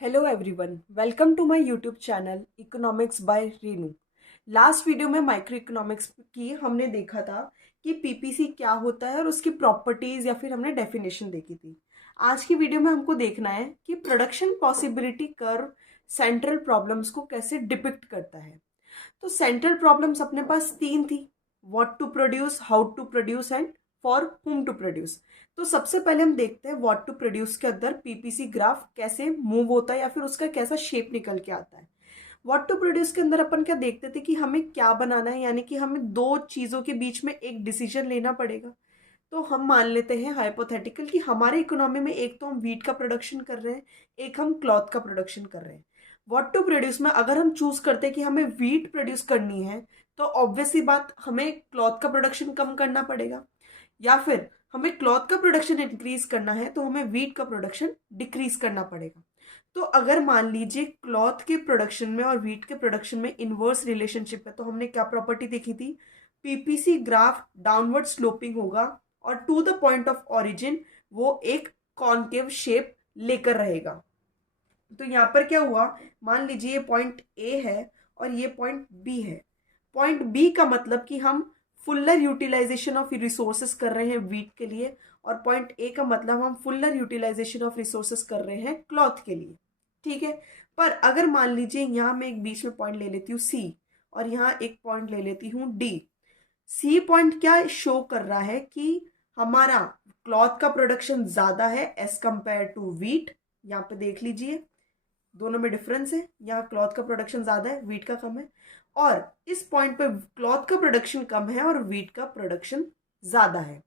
Hello everyone, welcome to my YouTube channel economics by Reenu. Last video में micro economics की हमने देखा था कि पीपीसी क्या होता है और उसकी प्रॉपर्टीज या फिर हमने डेफिनेशन देखी थी। आज की वीडियो में हमको देखना है कि production possibility curve central problems को कैसे डिपिक्ट करता है। तो सेंट्रल प्रॉब्लम्स अपने पास तीन थी: what to produce, how to produce and for whom to produce. तो सबसे पहले हम देखते हैं व्हाट टू प्रोड्यूस के अंदर पीपीसी ग्राफ कैसे मूव होता है या फिर उसका कैसा शेप निकल के आता है। व्हाट टू प्रोड्यूस के अंदर अपन क्या देखते थे कि हमें क्या बनाना है, यानी कि हमें दो चीजों के बीच में एक डिसीजन लेना पड़ेगा। तो हम मान लेते हैं हाइपोथेटिकल कि हमारे इकोनॉमी में एक तो हम वीट का प्रोडक्शन कर रहे हैं, एक हम क्लॉथ का प्रोडक्शन कर रहे हैं। व्हाट टू प्रोड्यूस में अगर हम चूज करते हैं कि हमें वीट प्रोड्यूस करनी है, तो ऑब्वियसली बात हमें क्लॉथ का प्रोडक्शन कम करना पड़ेगा, या फिर हमें क्लॉथ का प्रोडक्शन इंक्रीज करना है तो हमें वीट का प्रोडक्शन डिक्रीज करना पड़ेगा। तो अगर मान लीजिए क्लॉथ के प्रोडक्शन में और वीट के प्रोडक्शन में इनवर्स रिलेशनशिप है, तो हमने क्या प्रॉपर्टी देखी थी? पीपीसी ग्राफ डाउनवर्ड स्लोपिंग होगा और to the point of origin वो एक कॉनकेव शेप लेकर रहेगा। तो यहाँ पर क्या हुआ, मान लीजिए ये पॉइंट ए है और ये पॉइंट बी है। पॉइंट बी का मतलब कि हम फुल्लर यूटिलाइजेशन ऑफ रिसोर्सेस कर रहे हैं वीट के लिए, और पॉइंट ए का मतलब हम फुल्लर यूटिलाइजेशन ऑफ रिसोर्सेस कर रहे हैं क्लॉथ के लिए। ठीक है। पर अगर मान लीजिए यहाँ मैं एक बीच में पॉइंट ले लेती हूँ सी, और यहाँ एक पॉइंट ले लेती हूँ डी। सी पॉइंट क्या शो कर रहा है कि हमारा क्लॉथ का प्रोडक्शन ज्यादा है एज कंपेयर टू वीट। यहाँ पे देख लीजिए दोनों में डिफरेंस है, यहाँ क्लॉथ का प्रोडक्शन ज्यादा है, वीट का कम है। और इस पॉइंट पे क्लॉथ का प्रोडक्शन कम है और वीट का प्रोडक्शन ज्यादा है।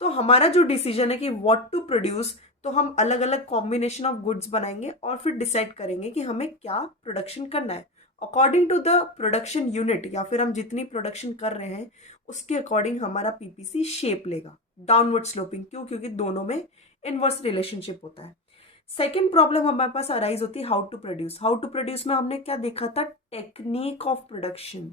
तो हमारा जो डिसीजन है कि व्हाट टू प्रोड्यूस, तो हम अलग अलग कॉम्बिनेशन ऑफ गुड्स बनाएंगे और फिर डिसाइड करेंगे कि हमें क्या प्रोडक्शन करना है according to the production unit, या फिर हम जितनी प्रोडक्शन कर रहे हैं उसके अकॉर्डिंग हमारा पीपीसी शेप लेगा डाउनवर्ड स्लोपिंग। क्यों? क्योंकि दोनों में इनवर्स रिलेशनशिप होता है। सेकेंड प्रॉब्लम हमारे पास अराइज होती है how to produce. How to produce में हमने क्या देखा था? Technique of production.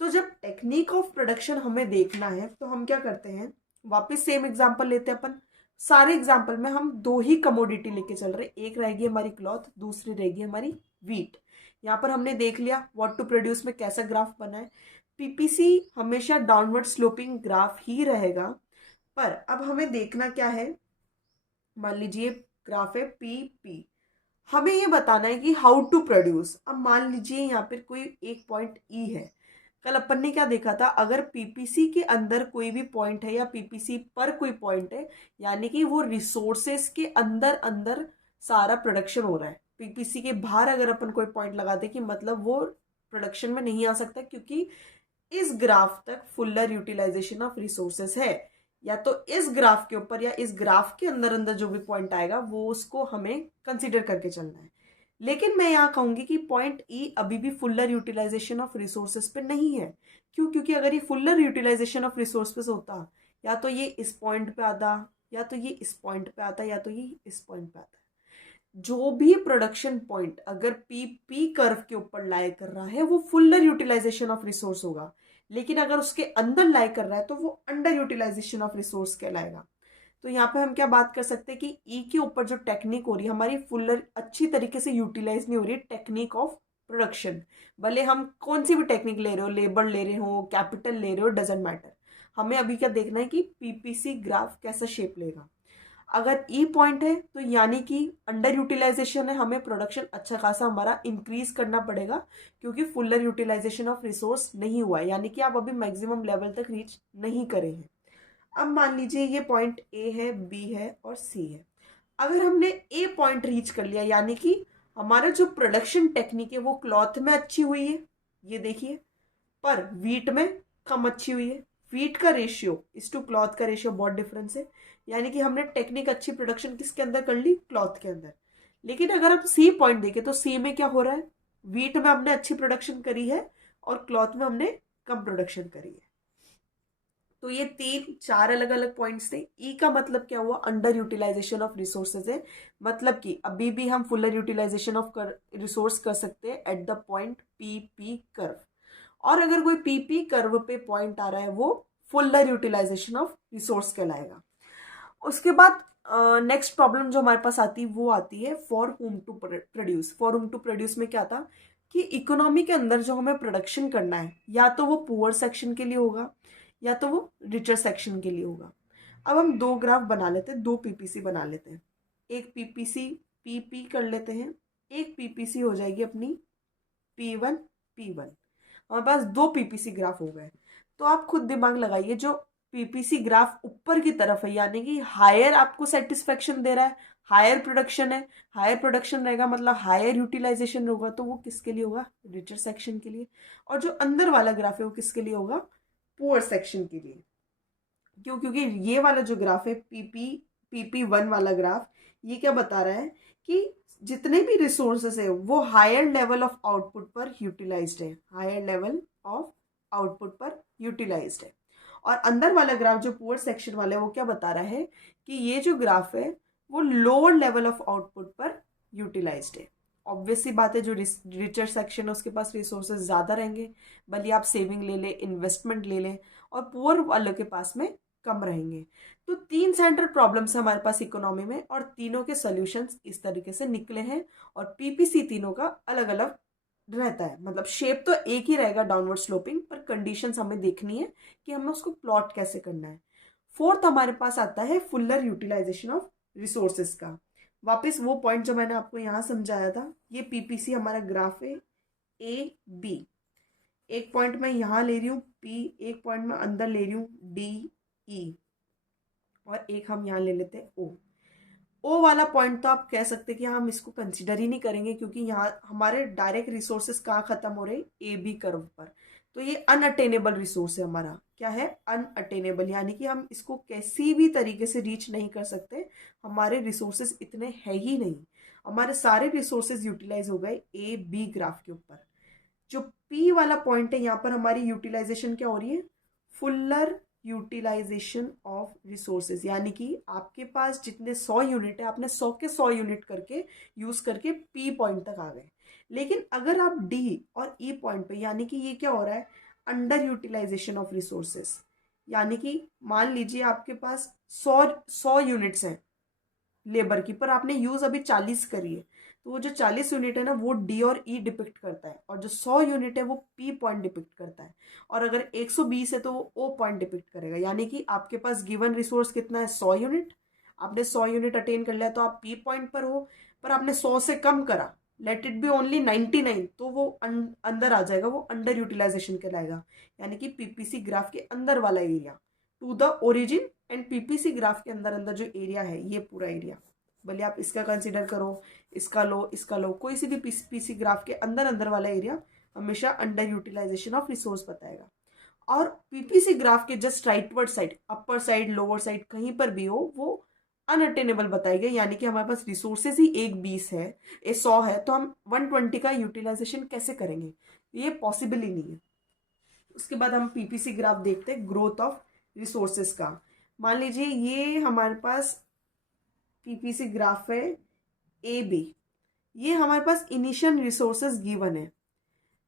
तो जब टेक्निक ऑफ प्रोडक्शन हमें देखना है तो हम क्या करते हैं, वापस सेम एग्जांपल लेते हैं अपन। सारे एग्जांपल में हम दो ही कमोडिटी लेके चल रहे हैं, एक रहेगी हमारी क्लॉथ, दूसरी रहेगी हमारी वीट। यहाँ पर हमने देख लिया व्हाट टू प्रोड्यूस में कैसा ग्राफ बना है। पीपीसी हमेशा डाउनवर्ड स्लोपिंग ग्राफ ही रहेगा। पर अब हमें देखना क्या है, मान लीजिए ग्राफ है पी पी, हमें ये बताना है कि हाउ टू प्रोड्यूस। अब मान लीजिए यहाँ पर कोई एक पॉइंट ई है। कल अपन ने क्या देखा था, अगर पीपीसी के अंदर कोई भी पॉइंट है या पीपीसी पर कोई पॉइंट है, यानी कि वो रिसोर्सेस के अंदर अंदर सारा प्रोडक्शन हो रहा है। पीपीसी के बाहर अगर अपन कोई पॉइंट लगाते कि मतलब वो प्रोडक्शन में नहीं आ सकता, क्योंकि इस ग्राफ तक फुल्लर यूटिलाइजेशन ऑफ रिसोर्सेस है। या तो इस ग्राफ के ऊपर या इस ग्राफ के अंदर अंदर जो भी पॉइंट आएगा वो उसको हमें कंसिडर करके चलना है। लेकिन मैं यहाँ कहूंगी कि पॉइंट ई अभी भी फुल्लर यूटिलाइजेशन ऑफ रिसोर्सेस पे नहीं है। क्यों? क्योंकि अगर ये फुल्लर यूटिलाइजेशन ऑफ रिसोर्सेस होता, या तो ये इस पॉइंट पे आता, या तो ये इस पॉइंट पे आता, या तो ये इस पॉइंट पे आता। जो भी प्रोडक्शन पॉइंट अगर पी पी कर्व के ऊपर लाई कर रहा है वो फुल्लर यूटिलाइजेशन ऑफ रिसोर्स होगा। लेकिन अगर उसके अंदर लाई कर रहा है तो वो अंडर यूटिलाइजेशन ऑफ रिसोर्स कहलाएगा। तो यहाँ पे हम क्या बात कर सकते हैं कि ई के ऊपर जो टेक्निक हो रही है हमारी फुल्लर अच्छी तरीके से यूटिलाइज नहीं हो रही है, टेक्निक ऑफ प्रोडक्शन। भले हम कौन सी भी टेक्निक ले रहे हो, लेबर ले रहे हो, कैपिटल ले रहे हो, डजेंट मैटर। हमें अभी क्या देखना है कि पीपीसी ग्राफ कैसा शेप लेगा। अगर ई पॉइंट है तो यानी कि अंडर यूटिलाइजेशन है, हमें प्रोडक्शन अच्छा खासा हमारा इंक्रीज करना पड़ेगा, क्योंकि फुल्लर यूटिलाइजेशन ऑफ रिसोर्स नहीं हुआ है, यानी कि आप अभी मैक्सिमम लेवल तक रीच नहीं करे हैं। अब मान लीजिए ये पॉइंट ए है, बी है और सी है। अगर हमने ए पॉइंट रीच कर लिया, यानी कि हमारा जो प्रोडक्शन टेक्निक है वो क्लॉथ में अच्छी हुई है, ये देखिए, पर वीट में कम अच्छी हुई है। वीट का रेशियो इस टू क्लॉथ का रेशियो बहुत डिफरेंस है, यानी कि हमने टेक्निक अच्छी प्रोडक्शन किसके अंदर कर ली? क्लॉथ के अंदर। लेकिन अगर हम सी पॉइंट देखें तो सी में क्या हो रहा है, वीट में हमने अच्छी प्रोडक्शन करी है और क्लॉथ में हमने कम प्रोडक्शन करी है। तो ये तीन चार अलग अलग पॉइंट्स थे। ई का मतलब क्या हुआ? अंडर यूटिलाइजेशन ऑफ रिसोर्सेज है, मतलब कि अभी भी हम फुलर यूटिलाइजेशन ऑफ रिसोर्स कर सकते हैं at the point P P curve. और अगर कोई पीपी कर्व पे पॉइंट आ रहा है वो फुल्लर यूटिलाइजेशन ऑफ रिसोर्स कहलाएगा। उसके बाद नेक्स्ट प्रॉब्लम जो हमारे पास आती है वो आती है for whom to produce. For whom to produce में क्या था कि इकोनॉमी के अंदर जो हमें प्रोडक्शन करना है या तो वो पुअर सेक्शन के लिए होगा या तो वो रिचर सेक्शन के लिए होगा। अब हम दो ग्राफ बना लेते हैं, दो पीपीसी बना लेते हैं। एक पीपीसी पीपी कर लेते हैं, एक पीपीसी हो जाएगी अपनी P1 P1। हमारे पास दो पीपीसी ग्राफ हो गए। तो आप खुद दिमाग लगाइए, जो पीपीसी ग्राफ ऊपर की तरफ है यानी कि हायर आपको सेटिस्फेक्शन दे रहा है, हायर प्रोडक्शन है, हायर प्रोडक्शन रहेगा मतलब हायर यूटिलाइजेशन होगा, तो वो किसके लिए होगा? रिचर सेक्शन के लिए। और जो अंदर वाला ग्राफ है वो किसके लिए होगा? पुअर सेक्शन के लिए। क्यों? क्योंकि ये वाला जो ग्राफ है PP1 वाला ग्राफ, ये क्या बता रहा है कि जितने भी रिसोर्सेस है वो हायर लेवल ऑफ आउटपुट पर यूटिलाइज्ड है, हायर लेवल ऑफ आउटपुट पर यूटिलाइज्ड है। और अंदर वाला ग्राफ जो पुअर सेक्शन वाला है वो क्या बता रहा है कि ये जो ग्राफ है वो लोअर लेवल ऑफ आउटपुट पर यूटिलाइज्ड है। ऑब्वियस सी बात है, जो रिचर सेक्शन है उसके पास रिसोर्सेज ज़्यादा रहेंगे, भले आप सेविंग ले लें, इन्वेस्टमेंट ले लें, और पुअर वालों के पास में कम रहेंगे। तो तीन सेंट्रल प्रॉब्लम्स हमारे पास इकोनॉमी में, और तीनों के सॉल्यूशंस इस तरीके से निकले हैं। और पीपीसी तीनों का अलग अलग रहता है, मतलब शेप तो एक ही रहेगा डाउनवर्ड स्लोपिंग, पर कंडीशंस हमें देखनी है कि हमें उसको प्लॉट कैसे करना है। फोर्थ हमारे पास आता है फुलर यूटिलाइजेशन ऑफ रिसोर्सेज का। वापस वो पॉइंट जो मैंने आपको यहाँ समझाया था, ये पीपीसी हमारा ग्राफ है AB। एक पॉइंट मैं यहाँ ले रही हूँ P, एक पॉइंट मैं अंदर ले रही हूँ DE, और एक हम यहाँ ले लेते हैं ओ वाला पॉइंट तो आप कह सकते हैं कि हम इसको कंसिडर ही नहीं करेंगे, क्योंकि यहाँ हमारे डायरेक्ट रिसोर्सेज कहाँ खत्म हो रहे? AB कर्व पर। तो ये अनअटेनेबल रिसोर्स है हमारा। क्या है? अनअटेनेबल, यानी कि हम इसको किसी भी तरीके से रीच नहीं कर सकते, हमारे रिसोर्सेज इतने है ही नहीं। हमारे सारे रिसोर्सेज यूटिलाइज हो गए AB ग्राफ के ऊपर। जो P वाला पॉइंट है यहाँ पर हमारी यूटिलाइजेशन क्या हो रही है? फुल्लर यूटिलाइजेशन ऑफ रिसोर्सेज, यानी कि आपके पास जितने 100 यूनिट है आपने 100 के 100 यूनिट करके यूज करके P पॉइंट तक आ गए। लेकिन अगर आप D और E पॉइंट पे, यानी कि ये क्या हो रहा है? Under utilisation of resources. यानी कि मान लीजिए आपके पास 100 यूनिट्स हैं लेबर की, पर आपने यूज अभी 40 करी है, तो वो जो 40 यूनिट है ना वो D और E डिपिक्ट करता है, और जो 100 यूनिट है वो P पॉइंट डिपिक्ट करता है। और अगर 120 है तो वो O पॉइंट डिपिक्ट करेगा। यानी कि आपके पास गिवन रिसोर्स कितना है? 100 यूनिट। आपने 100 यूनिट अटेन कर लिया तो आप P पॉइंट पर हो, पर आपने 100 से कम करा, लेट इट बी ओनली 99, तो वो अंदर आ जाएगा, वो अंडर यूटिलाइजेशन कहलाएगा। यानी कि पीपीसी ग्राफ के अंदर वाला area to the origin, and PPC graph के अंदर अंदर जो एरिया है ये पूरा एरिया, भले आप इसका कंसीडर करो, इसका लो, कोई सी भी पीसी ग्राफ के अंदर अंदर वाला एरिया हमेशा अंडर यूटिलाइजेशन ऑफ रिसोर्स बताएगा। और पीपीसी ग्राफ के just rightward side, upper side, lower side, कहीं पर भी हो वो अनअटेनेबल बताएगा। यानी कि हमारे पास रिसोर्सेज ही एक 20 है, 100 है, तो हम 120 का यूटिलाइजेशन कैसे करेंगे? ये पॉसिबल ही नहीं है। उसके बाद हम पीपीसी ग्राफ देखते हैं ग्रोथ ऑफ रिसोर्सेज का। मान लीजिए ये हमारे पास पीपीसी ग्राफ है AB। ये हमारे पास इनिशियल रिसोर्सेज गिवन है,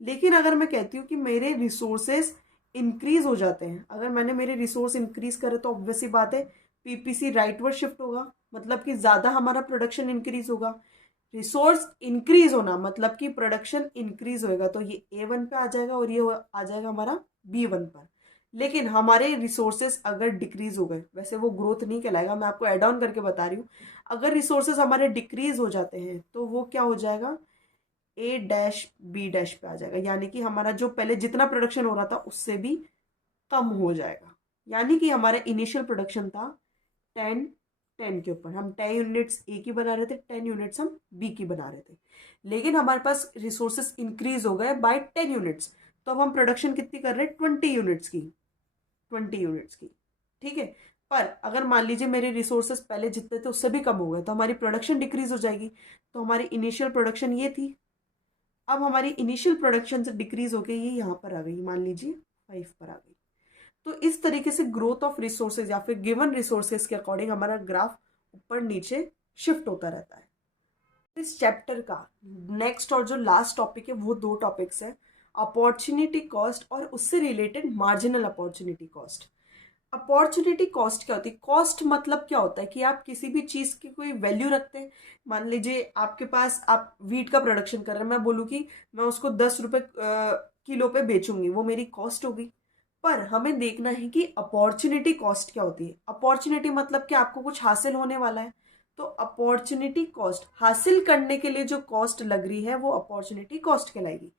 लेकिन अगर मैं कहती हूँ कि मेरे रिसोर्सेज इंक्रीज हो जाते हैं, अगर मैंने मेरे रिसोर्स इंक्रीज करे तो ऑब्वियस सी बात है पीपीसी राइटवर्ड शिफ्ट होगा, मतलब कि ज़्यादा हमारा प्रोडक्शन इंक्रीज होगा। रिसोर्स इंक्रीज होना मतलब कि प्रोडक्शन इंक्रीज होएगा, तो ये A1 पे आ जाएगा और ये आ जाएगा हमारा B1 पर। लेकिन हमारे रिसोर्सेज अगर डिक्रीज हो गए, वैसे वो ग्रोथ नहीं कहलाएगा, मैं आपको एड ऑन करके बता रही हूँ, अगर रिसोर्सेज हमारे डिक्रीज हो जाते हैं तो वो क्या हो जाएगा? A-B- पे आ जाएगा। यानी कि हमारा जो पहले जितना प्रोडक्शन हो रहा था उससे भी कम हो जाएगा। यानी कि हमारा इनिशियल प्रोडक्शन था 10 10 के ऊपर, हम 10 यूनिट्स A की बना रहे थे, 10 यूनिट्स हम B की बना रहे थे। लेकिन हमारे पास रिसोर्सेस इंक्रीज हो गए बाय 10 यूनिट्स, तो अब हम प्रोडक्शन कितनी कर रहे हैं? 20 यूनिट्स की, 20 यूनिट्स की। ठीक है। पर अगर मान लीजिए मेरे रिसोर्सेस पहले जितने थे उससे भी कम हो गए, तो हमारी प्रोडक्शन डिक्रीज हो जाएगी। तो हमारी इनिशियल प्रोडक्शन ये थी, अब हमारी इनिशियल प्रोडक्शन से डिक्रीज होकर ये यहाँ पर आ गई, मान लीजिए 5 पर आ गई। तो इस तरीके से ग्रोथ ऑफ रिसोर्सेज या फिर गिवन रिसोर्सेज के अकॉर्डिंग हमारा ग्राफ ऊपर नीचे शिफ्ट होता रहता है। इस चैप्टर का नेक्स्ट और जो लास्ट टॉपिक है वो दो टॉपिक्स है, अपॉर्चुनिटी कॉस्ट और उससे related marginal opportunity cost. Opportunity cost क्या होती है? कॉस्ट मतलब क्या होता है कि आप किसी भी चीज़ की कोई वैल्यू रखते हैं। मान लीजिए आपके पास, आप वीट का प्रोडक्शन कर रहे हैं, मैं बोलूँ कि मैं उसको 10 रुपए किलो पे बेचूंगी, वो मेरी कॉस्ट होगी। पर हमें देखना है कि अपॉर्चुनिटी कॉस्ट क्या होती है। अपॉर्चुनिटी मतलब कि आपको कुछ हासिल होने वाला है, तो अपॉर्चुनिटी कॉस्ट, हासिल करने के लिए जो कॉस्ट लग रही है वो अपॉर्चुनिटी कॉस्ट कहलाएगी।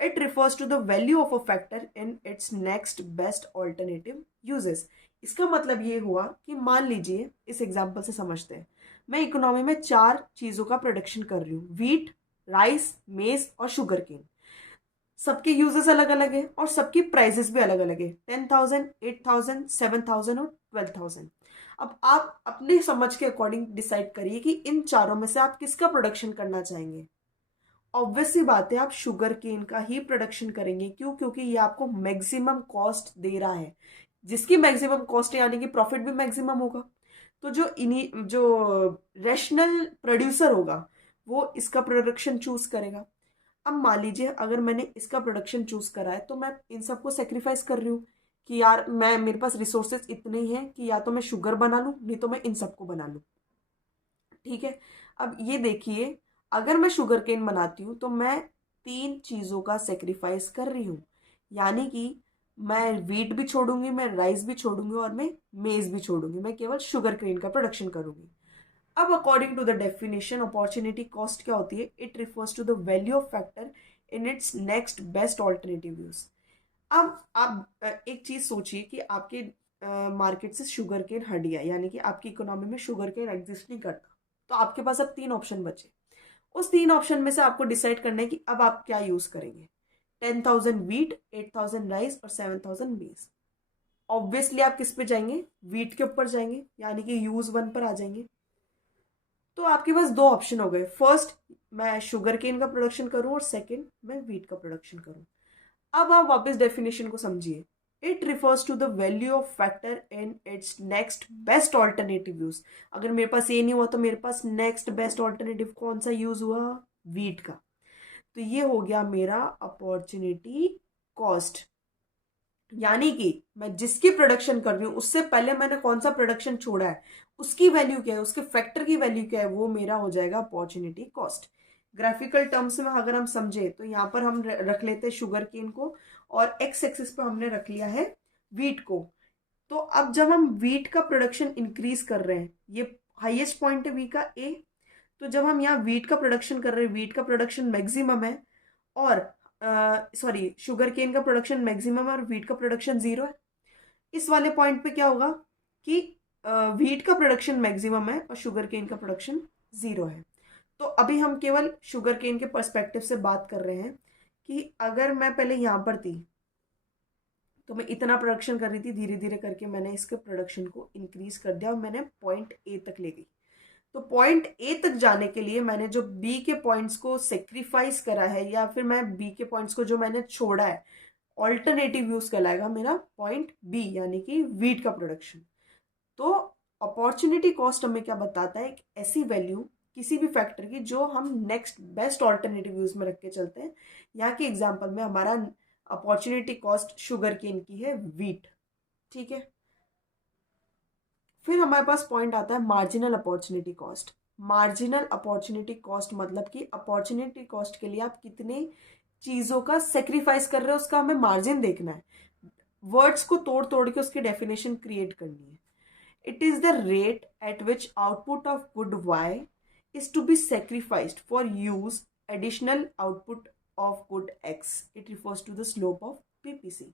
It refers to the value of a factor in its next best alternative uses. इसका मतलब ये हुआ कि मान लीजिए, इस एग्जाम्पल से समझते हैं, मैं इकोनॉमी में 4 चीजों का प्रोडक्शन कर रही हूँ, वीट, राइस, मेज और शुगर केन। सबके यूजेस अलग अलग है और सबकी प्राइसेस भी अलग अलग है, 10,000, 8,000, 7,000 और 12,000। अब आप अपने समझ के अकॉर्डिंग डिसाइड करिए कि इन चारों में से आप किसका प्रोडक्शन करना चाहेंगे। ऑब्वियस सी बात है, आप शुगर केन का ही प्रोडक्शन करेंगे। क्यों? क्योंकि ये आपको मैक्सिमम कॉस्ट दे रहा है, जिसकी मैक्सिमम कॉस्ट यानी कि प्रॉफिट भी मैक्सिमम होगा। तो जो रैशनल प्रोड्यूसर होगा वो इसका प्रोडक्शन चूज करेगा। अब मान लीजिए अगर मैंने इसका प्रोडक्शन चूज करा है तो मैं इन सबको सेक्रीफाइस कर रही हूँ कि यार मैं, मेरे पास रिसोर्सेज इतने ही हैं कि या तो मैं शुगर बना लूँ, नहीं तो मैं इन सबको बना लूँ। ठीक है। अब ये देखिए, अगर मैं शुगर केन बनाती हूँ तो मैं 3 चीजों का सेक्रीफाइस कर रही हूँ, यानी कि मैं वीट भी छोड़ूंगी, मैं राइस भी छोड़ूंगी और मैं मेज भी छोड़ूंगी, मैं केवल शुगर केन का प्रोडक्शन करूंगी। अब according to the definition, opportunity cost क्या होती है? It refers to the value of factor in its next best alternative use. अब आप एक चीज सोचिए कि आपके मार्केट से शुगर केन हट गया, यानी कि आपकी इकोनॉमी में शुगर केन एग्जिस्ट नहीं करता, तो आपके पास अब 3 ऑप्शन बचे। उस 3 ऑप्शन में से आपको डिसाइड करना है कि अब आप क्या यूज करेंगे। 10,000 वीट, 8,000 राइस और 7,000 मेज। ऑब्वियसली आप किस पे जाएंगे? वीट के ऊपर जाएंगे, यानी कि यूज वन पर आ जाएंगे। तो आपके पास 2 ऑप्शन हो गए, फर्स्ट मैं शुगर केन का प्रोडक्शन करूं और सेकंड मैं वीट का प्रोडक्शन करूं। अब आप वापस डेफिनेशन को समझिए। It refers to the value of factor in its next best alternative use. अगर मेरे पास ये नहीं हुआ तो मेरे पास नेक्स्ट बेस्ट ऑल्टरनेटिव कौन सा यूज हुआ? वीट का। तो ये हो गया मेरा अपॉर्चुनिटी कॉस्ट, यानी कि मैं जिसकी प्रोडक्शन कर रही हूं उससे पहले मैंने कौन सा प्रोडक्शन छोड़ा है, उसकी वैल्यू क्या है, उसके फैक्टर की वैल्यू क्या है, वो मेरा हो जाएगा अपॉर्चुनिटी कॉस्ट। ग्राफिकल टर्म्स में अगर हम समझे तो यहाँ पर हम रख लेते हैं शुगर केन को, और एक्स एक्सिस पे हमने रख लिया है वीट को। तो अब जब हम वीट का प्रोडक्शन इंक्रीज कर रहे हैं, ये हाईएस्ट पॉइंट है वी का ए, तो जब हम यहाँ वीट का प्रोडक्शन कर रहे हैं, वीट का प्रोडक्शन मैक्सिमम है, और सॉरी शुगर केन का प्रोडक्शन मैक्सिमम है और वीट का प्रोडक्शन 0 है। इस वाले पॉइंट पे क्या होगा कि वीट का प्रोडक्शन मैक्सिमम है और शुगर केन का प्रोडक्शन 0 है। तो अभी हम केवल शुगर केन के पर्सपेक्टिव से बात कर रहे हैं कि अगर मैं पहले यहाँ पर थी तो मैं इतना प्रोडक्शन कर रही थी, धीरे धीरे करके मैंने इसके प्रोडक्शन को इंक्रीज कर दिया और मैंने पॉइंट ए तक ले गई। तो पॉइंट ए तक जाने के लिए मैंने जो बी के पॉइंट्स को सेक्रीफाइस करा है, या फिर मैं बी के पॉइंट्स को जो मैंने छोड़ा है, ऑल्टरनेटिव यूज कहलाएगा मेरा पॉइंट बी, यानी कि वीट का प्रोडक्शन। तो अपॉर्चुनिटी कॉस्ट हमें क्या बताता है? एक ऐसी वैल्यू किसी भी फैक्टर की जो हम नेक्स्ट बेस्ट ऑल्टरनेटिव यूज में रख के चलते हैं। यहाँ के एग्जाम्पल में हमारा अपॉर्चुनिटी कॉस्ट शुगर केन की है वीट। ठीक है। फिर हमारे पास पॉइंट आता है marginal opportunity cost. Marginal opportunity cost मतलब कि अपॉर्चुनिटी कॉस्ट के लिए आप कितने चीजों का सेक्रीफाइस कर रहे हो, उसका हमें मार्जिन देखना है। वर्ड्स को तोड़ तोड़ के उसकी डेफिनेशन क्रिएट करनी है। It is the rate at which output of good Y is to be sacrificed for use additional output of good X. It refers to the slope of PPC.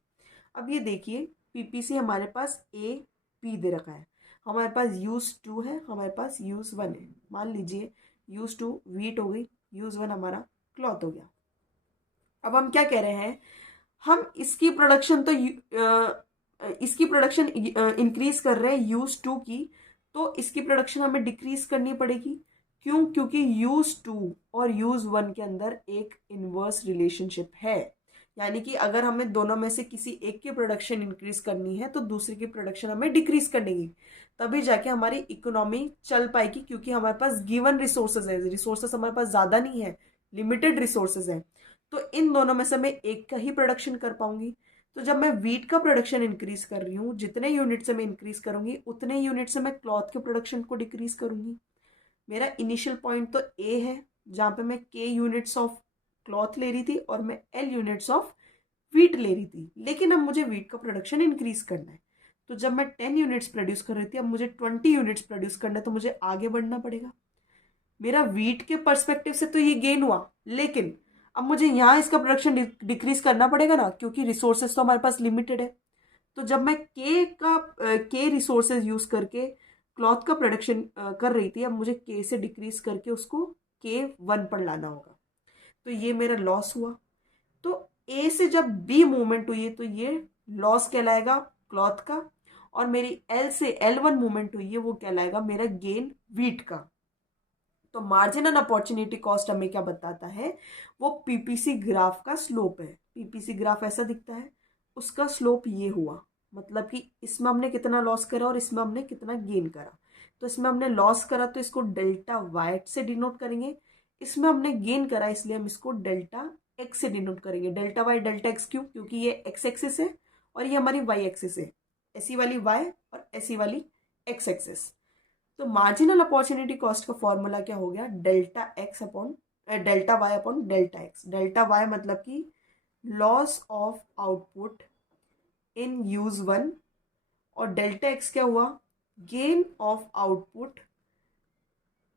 अब ये देखिए, पीपीसी हमारे पास A P दे रखा है, हमारे पास use 2 है, हमारे पास use 1 है। मान लीजिए यूज 2 वीट हो गई, यूज 1 हमारा क्लॉथ हो गया। अब हम क्या कह रहे हैं? हम इसकी प्रोडक्शन तो इसकी प्रोडक्शन इंक्रीज कर रहे हैं यूज 2 की, तो इसकी प्रोडक्शन हमें डिक्रीज करनी पड़ेगी। क्यों? क्योंकि यूज 2 और यूज 1 के अंदर एक इनवर्स रिलेशनशिप है, यानी कि अगर हमें दोनों में से किसी एक की प्रोडक्शन इंक्रीज करनी है तो दूसरे की प्रोडक्शन हमें डिक्रीज करनी है, तभी जाके हमारी इकोनॉमी चल पाएगी। क्योंकि हमारे पास गिवन रिसोर्सेज है, रिसोर्सेज हमारे पास ज्यादा नहीं है, लिमिटेड रिसोर्सेज है, तो इन दोनों में से मैं एक का ही प्रोडक्शन कर पाऊंगी। तो जब मैं वीट का प्रोडक्शन इंक्रीज कर रही हूँ, जितने यूनिट से मैं इंक्रीज करूंगी उतने यूनिट से मैं क्लॉथ के प्रोडक्शन को डिक्रीज करूंगी। मेरा इनिशियल पॉइंट तो ए है जहाँ पे मैं के यूनिट्स ऑफ क्लॉथ ले रही थी और मैं एल यूनिट्स ऑफ वीट ले रही थी, लेकिन अब मुझे वीट का प्रोडक्शन इंक्रीज करना है। तो जब मैं 10 यूनिट्स प्रोड्यूस कर रही थी, अब मुझे 20 यूनिट्स प्रोड्यूस करना है, तो मुझे आगे बढ़ना पड़ेगा। मेरा वीट के पर्सपेक्टिव से तो ये गेन हुआ, लेकिन अब मुझे यहाँ इसका प्रोडक्शन डिक्रीज करना पड़ेगा ना, क्योंकि रिसोर्सेज तो हमारे पास लिमिटेड है। तो जब मैं के रिसोर्सेज यूज करके क्लॉथ का प्रोडक्शन कर रही थी, अब मुझे के से डिक्रीज करके उसको के 1 पर लाना होगा। तो ये मेरा लॉस हुआ। तो ए से जब बी मूवमेंट हुई है तो ये लॉस कहलाएगा क्लॉथ का, और मेरी एल से L1 मूवमेंट हुई है वो कहलाएगा मेरा गेन वीट का। तो मार्जिन एंड अपॉर्चुनिटी कॉस्ट हमें क्या बताता है, वो पीपीसी ग्राफ का स्लोप है। पीपीसी ग्राफ ऐसा दिखता है, उसका स्लोप ये हुआ, मतलब कि इसमें हमने कितना लॉस करा और इसमें हमने कितना गेन करा। तो इसमें हमने लॉस करा तो इसको डेल्टा वाई से डिनोट करेंगे, इसमें हमने गेन करा इसलिए हम इसको डेल्टा एक्स से डिनोट करेंगे। डेल्टा वाई डेल्टा एक्स क्यों, क्योंकि ये एक्स एक्सिस है और ये हमारी वाई एक्सिस है, ऐसी वाली वाई और ऐसी वाली एक्स एक्सिस। तो मार्जिनल अपॉर्चुनिटी कॉस्ट का फॉर्मूला क्या हो गया, delta X upon delta Y upon delta X. Delta Y मतलब कि loss of output in use 1, और डेल्टा एक्स क्या हुआ, gain of output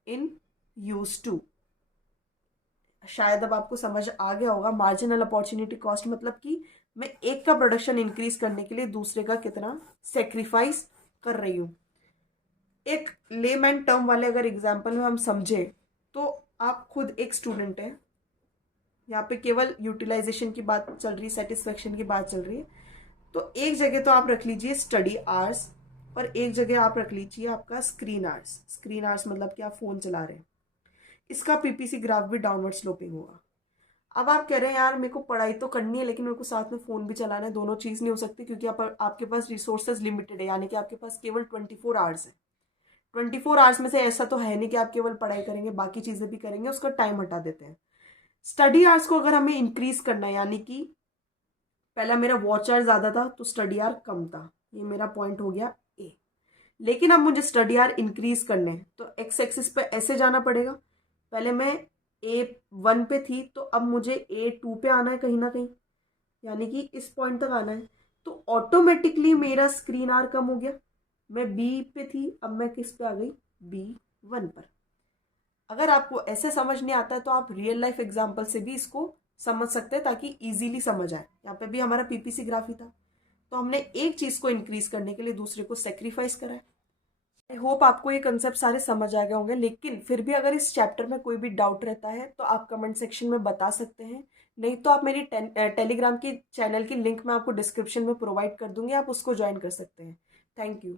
in use 2। शायद अब आपको समझ आ गया होगा। मार्जिनल अपॉर्चुनिटी कॉस्ट मतलब कि मैं एक का प्रोडक्शन इंक्रीज करने के लिए दूसरे का कितना सेक्रीफाइस कर रही हूँ। एक लेमैन टर्म वाले अगर एग्जाम्पल में हम समझे, तो आप खुद एक स्टूडेंट हैं, यहाँ पे केवल यूटिलाइजेशन की बात चल रही है, सेटिस्फेक्शन की बात चल रही है। तो एक जगह तो आप रख लीजिए स्टडी आवर्स, और एक जगह आप रख लीजिए आपका स्क्रीन आवर्स। स्क्रीन आवर्स मतलब कि आप फोन चला रहे हैं। इसका पीपीसी ग्राफ भी डाउनवर्ड स्लोपिंग होगा। अब आप कह रहे हैं यार मेरे को पढ़ाई तो करनी है लेकिन मेरे को साथ में फोन भी चलाना है, दोनों चीज नहीं हो सकती क्योंकि आपके पास रिसोर्सेज लिमिटेड है, यानी कि आपके पास केवल 24 आवर्स है। 24 आवर्स में से ऐसा तो है नहीं कि आप केवल पढ़ाई करेंगे, बाकी चीजें भी करेंगे, उसका टाइम हटा देते हैं। स्टडी आवर्स को अगर हमें इंक्रीज करना है, यानी कि पहला मेरा वॉच आवर ज्यादा था तो स्टडी आवर कम था, ये मेरा पॉइंट हो गया ए। लेकिन अब मुझे स्टडी आवर इंक्रीज करने हैं तो एक्स एक्सिस पे ऐसे जाना पड़ेगा। पहले मैं A1 पे थी तो अब मुझे A2 पे आना है कहीं ना कहीं, यानी कि इस पॉइंट तक आना है। तो ऑटोमेटिकली मेरा स्क्रीन आवर कम हो गया। मैं बी पे थी, अब मैं किस पे आ गई, B1 पर। अगर आपको ऐसे समझ नहीं आता है तो आप रियल लाइफ एग्जांपल से भी इसको समझ सकते हैं ताकि इजीली समझ आए। यहाँ पे भी हमारा पीपीसी ग्राफ ही था, तो हमने एक चीज को इंक्रीज करने के लिए दूसरे को सेक्रीफाइस करा है। आई होप आपको ये कंसेप्ट सारे समझ आ गए होंगे, लेकिन फिर भी अगर इस चैप्टर में कोई भी डाउट रहता है तो आप कमेंट सेक्शन में बता सकते हैं। नहीं तो आप मेरी टेलीग्राम की चैनल की लिंक मैं आपको डिस्क्रिप्शन में प्रोवाइड कर दूंगी, आप उसको ज्वाइन कर सकते हैं। Thank you.